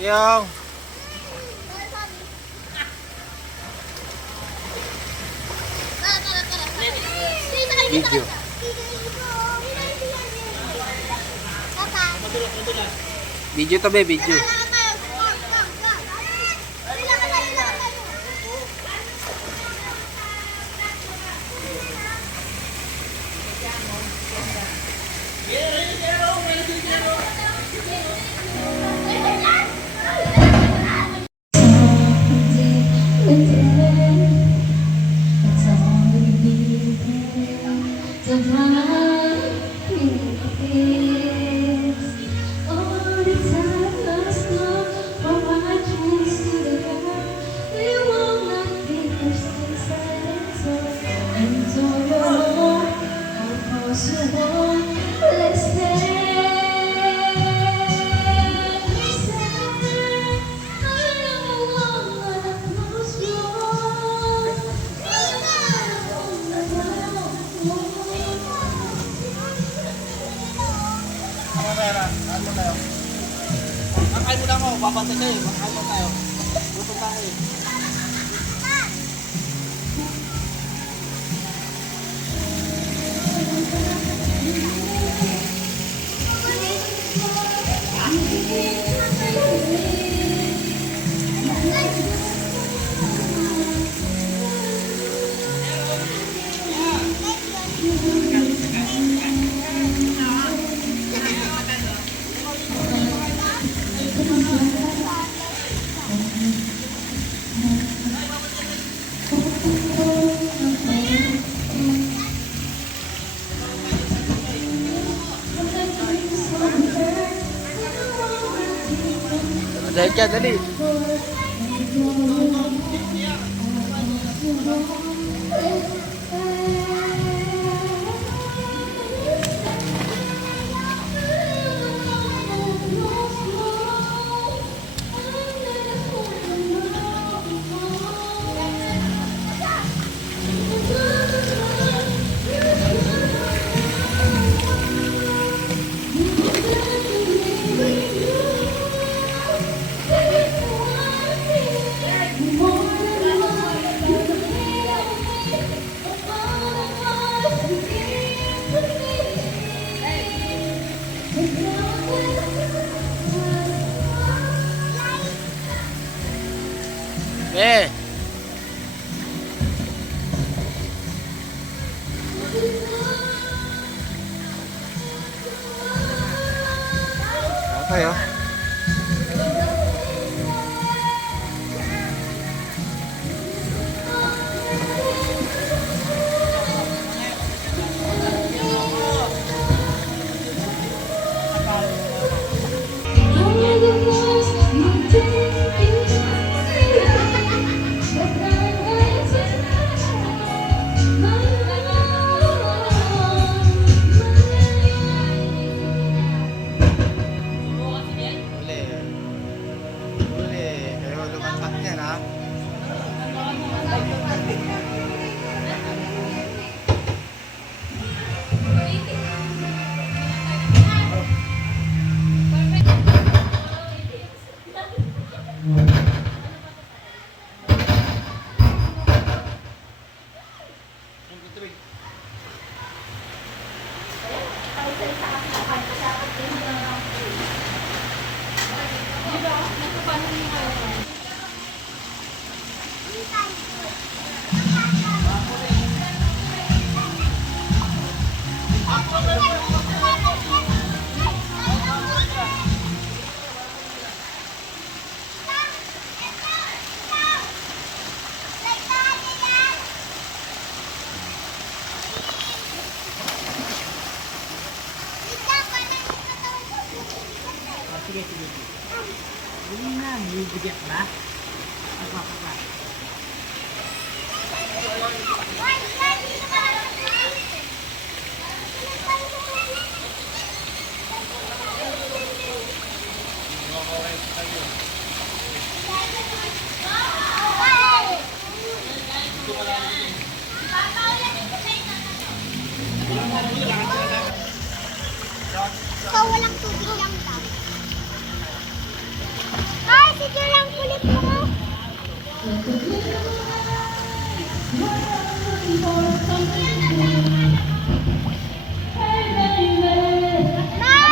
Yung video. Video to be, video. Makain mo na ako, babantay kayo. Makain mo tayo. Gusto tayo. Dahil ka, dali. Eh. Tayo. Sige, sige. Hindi na, bibigyan ba? Apa. So, walang tubig lang daw. Mas,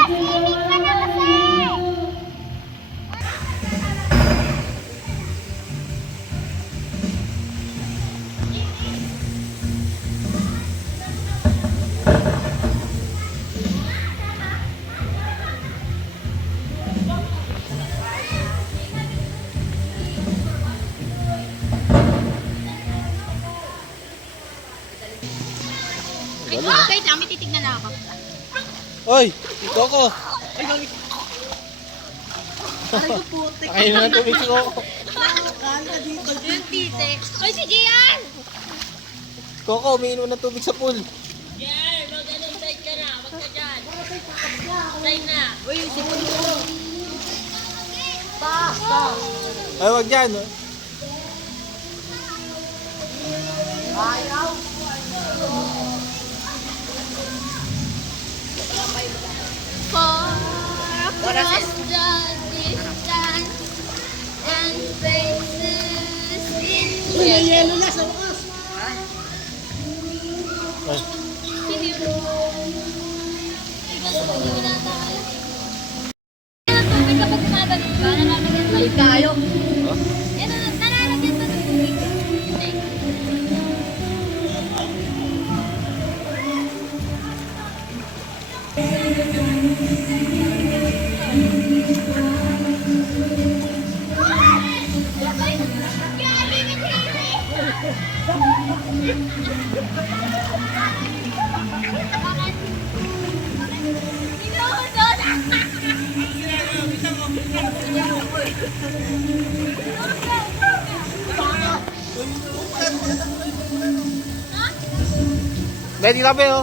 swimming ka na kasi! Wait lang, may titignan na ako. Oy! Ikaw ko! Aray ko putik. Kain mo ng tubig si Coco. Kali ka dito. Yung tite. Oy, si Gian! Coco, umiinom ng tubig sa pool. Yan, mag-anong side ka na, wag ka dyan. Side na. Uy, si Pulo. Ay, wag dyan. Oh. Ayaw. For across the distance and faces in May yelo na sa wakas. Ay. Sino yun? Ikaw sa hindi tayo. Tubig kapag tumatanong ka, nalalagyan ka. Balik tayo. Yan, nalalagyan ka ng tubig. Hindi. Ready na ba yun?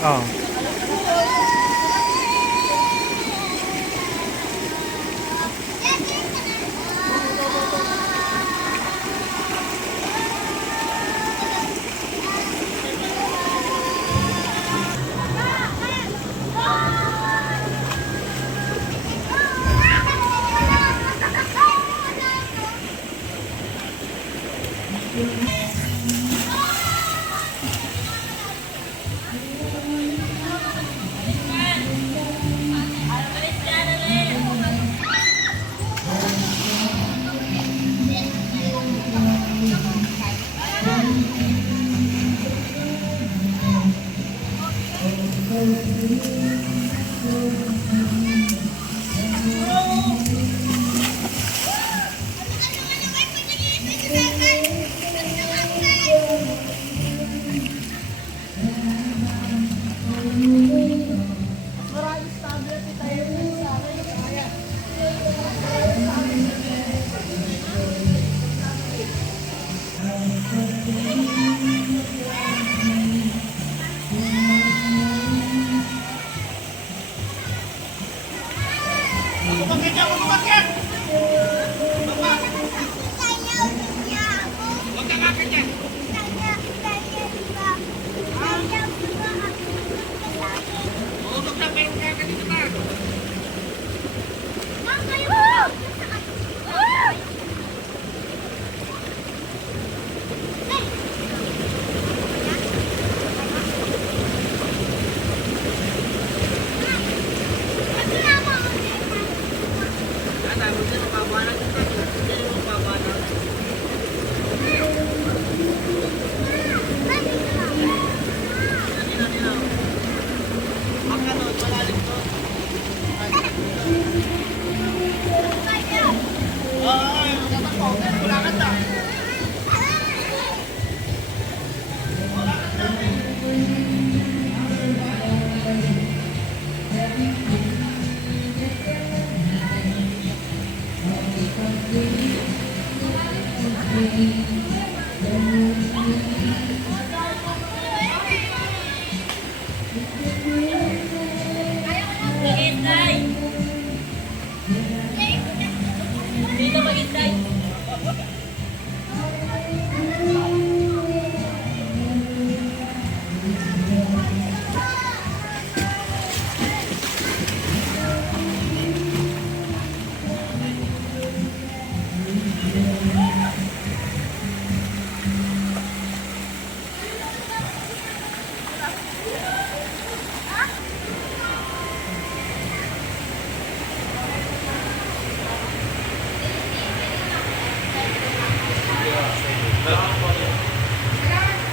Oo.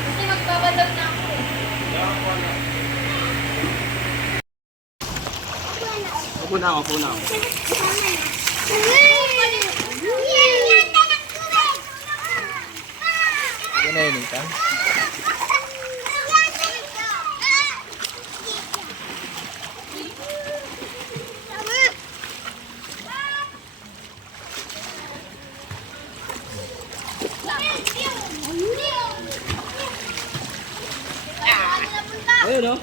Kasi magbabalaw na ako. Upo na ako, upo na ako. Yan na yun, ita. Ayun, no?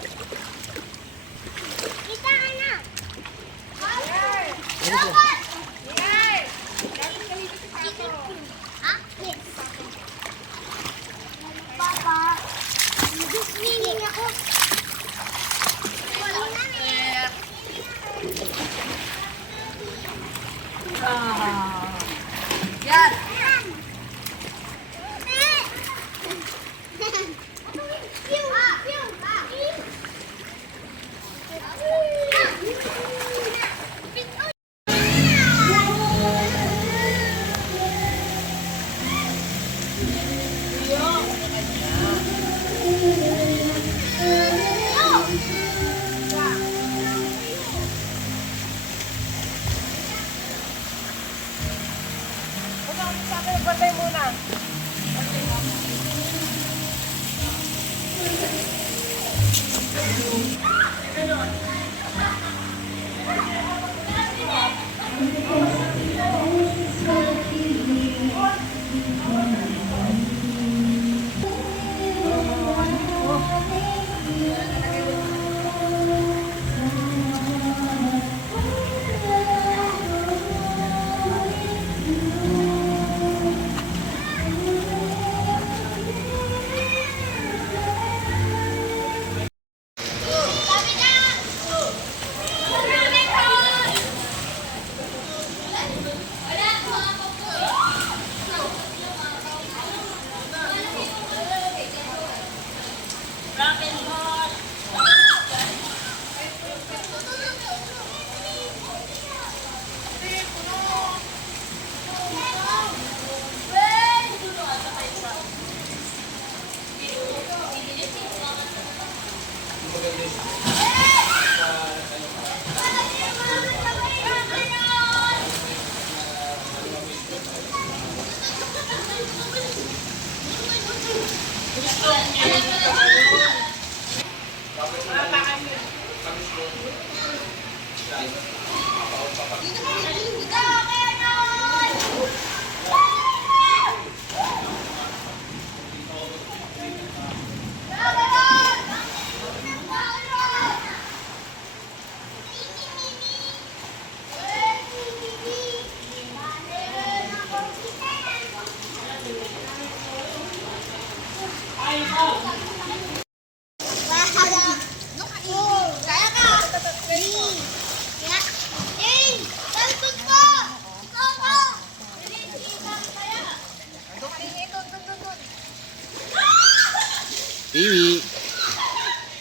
Bibi.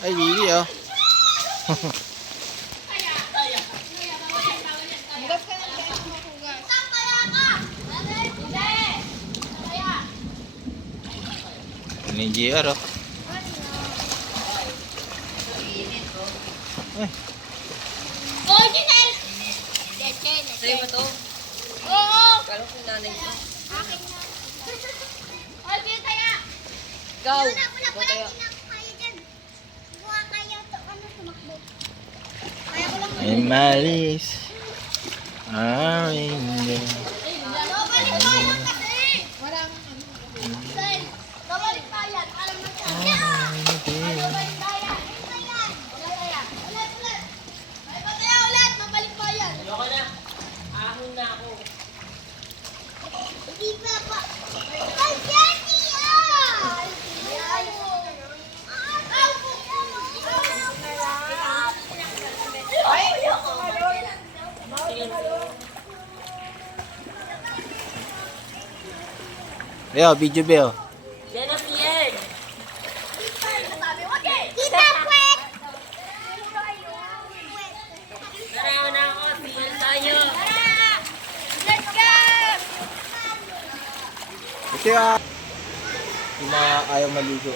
Ay, Bibi, oh. Ini JR, oh. Original! Sa'yo ba to? Oo! Kala ko nanay ko. Akin na. Ay, kaya kaya! Go! Wala Go tayo. kaya dyan. Buha kaya to, ano, tumakbo. Kaya ko lang. Ay, malis. Hindi. Babalik pa yan kasi! Walang Sel, babalik pa yan. Alam mo siya. Babalik pa yan. Ulit. Ay, pataya ulit. Babalik pa yan. Ayoko na. Ahon na ako. Hindi pa. Ay, Jenny! Ay! Yo, video bell. Yan ang yan. Kita, Siya! Yung mga ayaw maligo.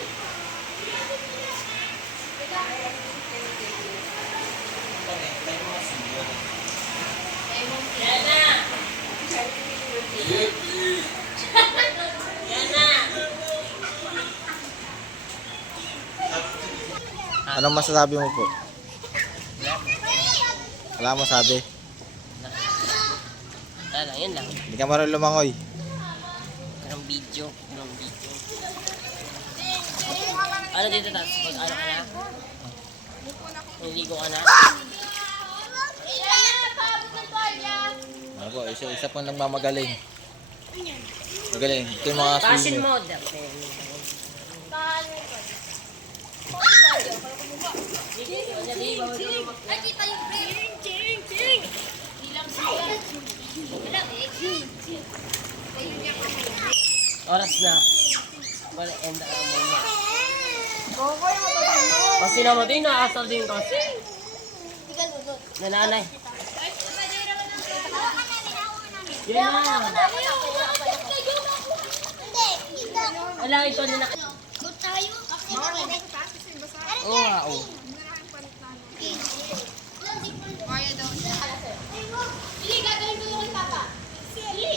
Yan na. Yan na. Anong masasabi mo po? Wala mo sabi. Wala, yun lang. Hindi ka marunong lumangoy. Anong video? Anong video? Ano dito tapos? Pag ano ka na? Niligo ka na? Ano po, isa pong nagmamagaling. Magaling. Ito yung mga Passion swimmer. mode. Ay, kita yung brain. Ching. Ilang sila. Wala Oras na. Wala, end up mo na. Gogoy mo ba mo? Kasi naman din, nakasal din kasi. Tigal mo. Nananay. Hindi. Yan na. Wala ito na na. Good tayo. Oo nga, oo. Hindi, gagawin ko yung kay Papa. Hindi.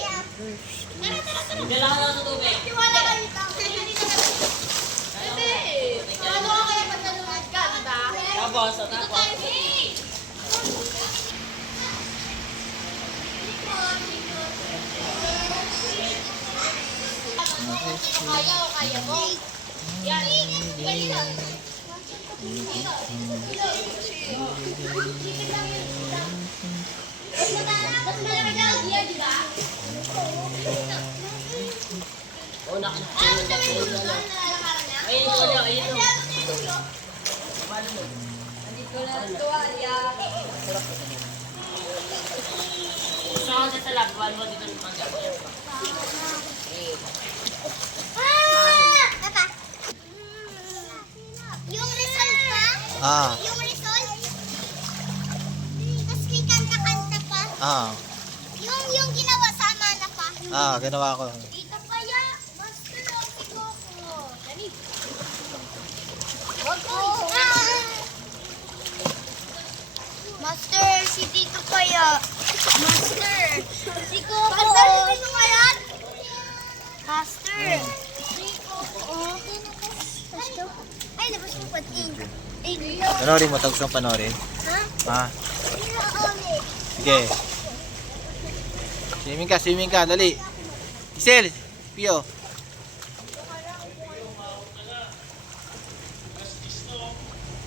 Tara. Hindi lang ako sa tubig. Tiwala ka dito. Hindi. Ano ka kaya pag nanonood ka, diba? Tapos, tapos. Kaya o kaya mo? Yan. Dali lang. Mas malaki na ang gear, di ba? Oo, na. Ano sa may gusto? Nalalakaran niya? Ayun, wala, ayun. Andito na ang tuwalya. Gusto ko sa labuan mo dito ng pagkakas. Papa. Yung result pa? Ah, Yung result? Tapos may kanta-kanta pa? Yung ginawa sama na pa? ginawa ko. Dito pa ya. Master lang si Coco. Dali. Wag ko. Master, si Tito Paya. Master, si Coco. Master, sino nga yan? Master. Si Coco. Master. Ay, labas mo pati. Panorin mo, tagos ng panorin. Ha? Ha? Sige. Swimming ka, dali. Giselle, Pio.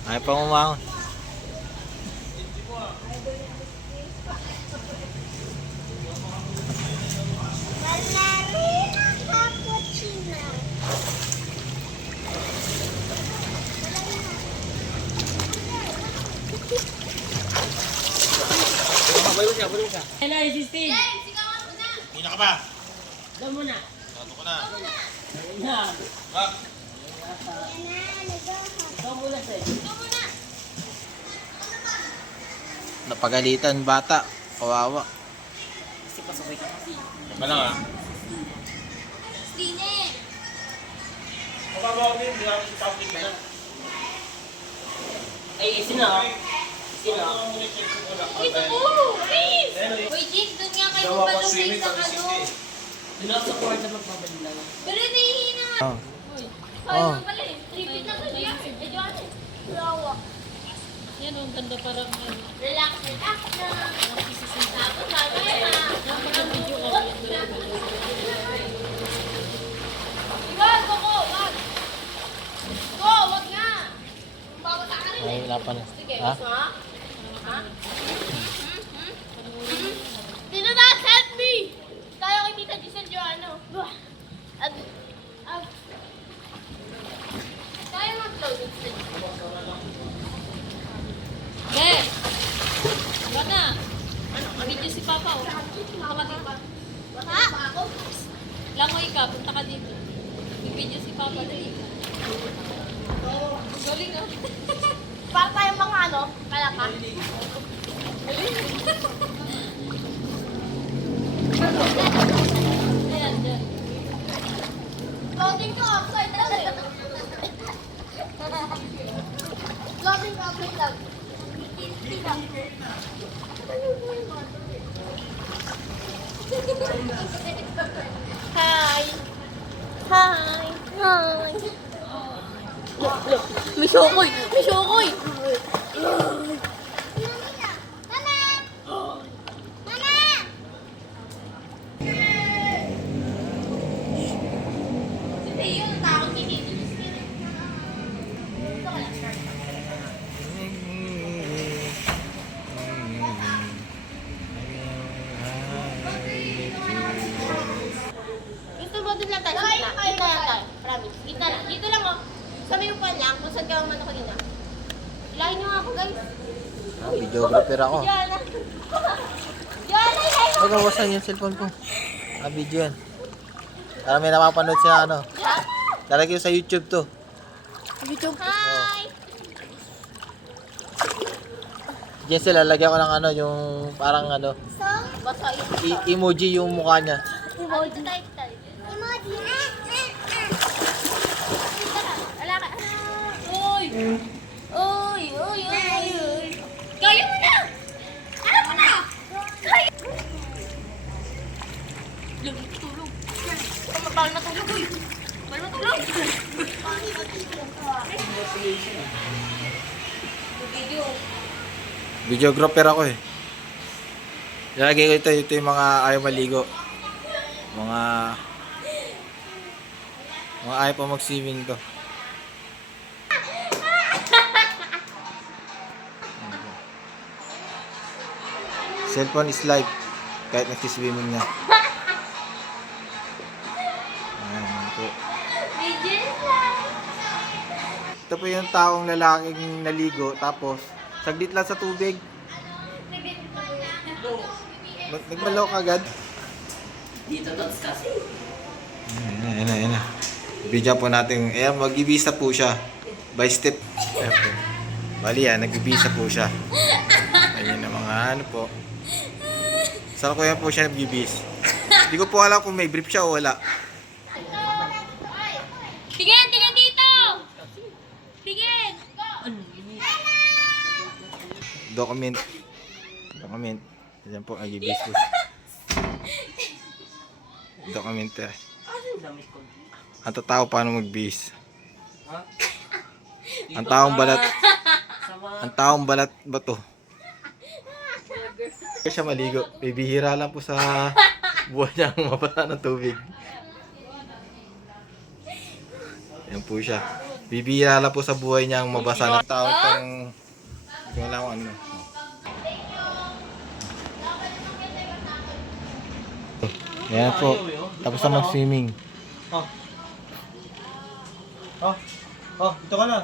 Ay, pang umangon. Ballerina cappuccino. Hello, assistant. Hina ka ba? Doon muna. Nato ko na. Yan. Bak. Doon muna, sir. Napagalitan bata. Kawawa. Kasi pasaway ka kasi. Teka lang ah. Stine. Ay, sino? Sino? Uy, tumo! Please! Uy, Jake, doon nga kayo palungkay sa ano. Doon ako sa court na magbabalik lang. Pero nahihina nga. Oh. Ay, Oh. pala eh. Tripit na to siya. Medyo ano eh. Lawa. Yan, ang ganda parang Relax na. Tapos mamaya na. Wag, Coco, wag. Go, wag nga. Babata ka rin Ay, eh. wala pa na. Sige, Ha? gusto ha? Ha? Sino na? Help me! Tayo kay Tita Giselle Joano. Tayo mag-flow dito. Be! Ba't na? Ano? Video si Papa, oh. Punta ka dito. Ha? Langoy ka, punta ka dito. May video si Papa, dali. Galing, ah. Para tayong mga ano, kalaka. Ayan, dyan. Loading ko upside down eh. Loading ko upside down. Hi! Hi! Hi! Look, look! May syokoy! May syokoy! Mama! Mama! Hindi yun, takot kini. Gusto mo dun lang tayo? Gitna lang tayo. Promise. Gitna lang. Dito lang oh. Sa may upan lang. Kung saan ka man ako kanina. Ilahin nyo nga ako guys. Videographer ako. Diana. Diana, ilahin mo. Ay, bawasan yung cellphone ko. Video yan. Para may napapanood siya ano. Lalagay ko sa YouTube to. YouTube. Hi! Diyan sila, lalagyan ko ng ano, yung parang ano, Basta yun. emoji yung mukha niya. Emoji. Type. Emoji. Wala ka. Uy! Uy! Uy! Uy! Uy! Kaya mo na! Alam mo na! Kaya! Tulog. Bawal matulog, uy! Bawal matulog! Video. Videographer ako eh. Lalagay ko ito yung mga ayaw maligo. Mga ayaw pa mag-swimming to. Cellphone is life. Kahit nag-swimming na. Ayan po. Video lang. Ito po yung taong lalaking naligo tapos saglit lang sa tubig. Nagmalaw agad. Dito dots kasi. Ayan na. Video po natin. Ayan, mag-ibisa po siya. By step. Ayan po. Bali yan, nag-ibisa po siya. Ayan na mga ano po. Saan ko yan po siya nag-ibis. Hindi ko po alam kung may brief siya o wala. Tingin dito! Tingin! Document. Ayan po, nag-ibis po siya. Document. Ang damit ko. Ang tatao paano mag-bis. Ha? Ang taong balat. Sama. Ang taong balat ba to? Kaya siya maligo. Bibihira lang po sa buwan niya ang mabasa ng tubig. Yan po siya. Bibihira lang po sa buhay niya ang mabasa ng tao. Itong... Hindi ko alam kung ano. Yan po. Tapos na mag-swimming. Dito ka na.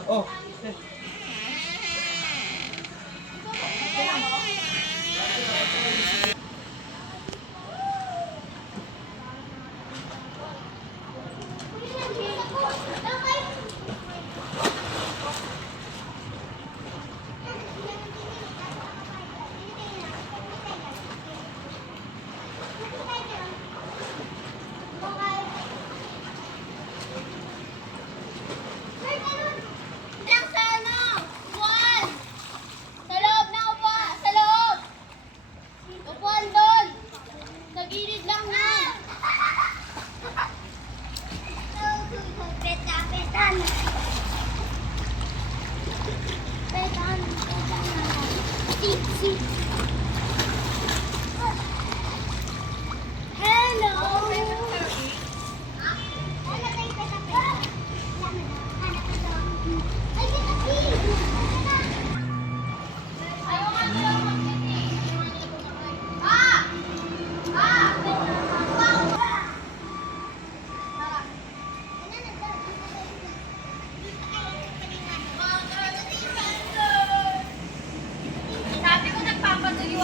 Lang sa ano? Upuan! Sa loob na upuan! Sa loob! Upuan doon! Sa gilid lang na! Petan! Hello! Sabi ko nagpapatuloy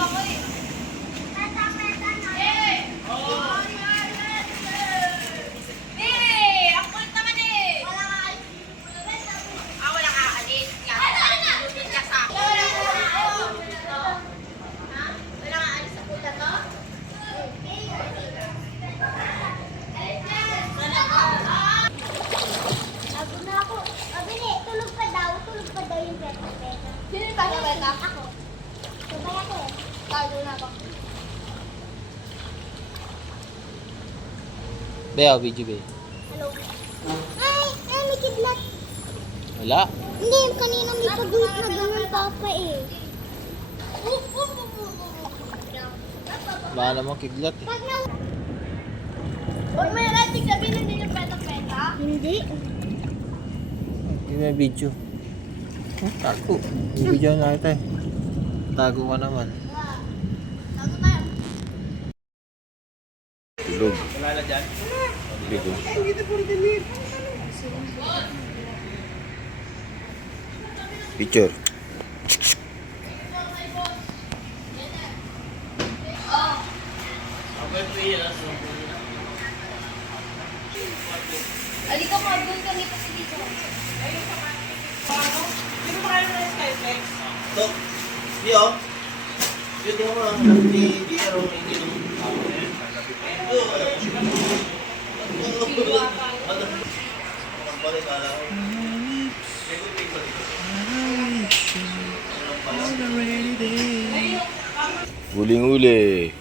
Sino yung bata-bata? Ako. Sabay ako. Tago na ako. Bea, video be. Hello. Ay, may kidlat. Wala. Hindi, yung kanina may paguhit na ganun papa eh. Baka naman kidlat eh. Pag na... Huwag may rating sabihin hindi yung peta-peta. Hindi. Hindi may video. Oh, tago. May video na ito eh. Tago ka naman. Tago tayo. Tulog. Wala na dyan? Dito. Picture. Alika mo, doon ka dito sa dito. Tok, Dio. Dito mo lang di Dio ini Huling-huli.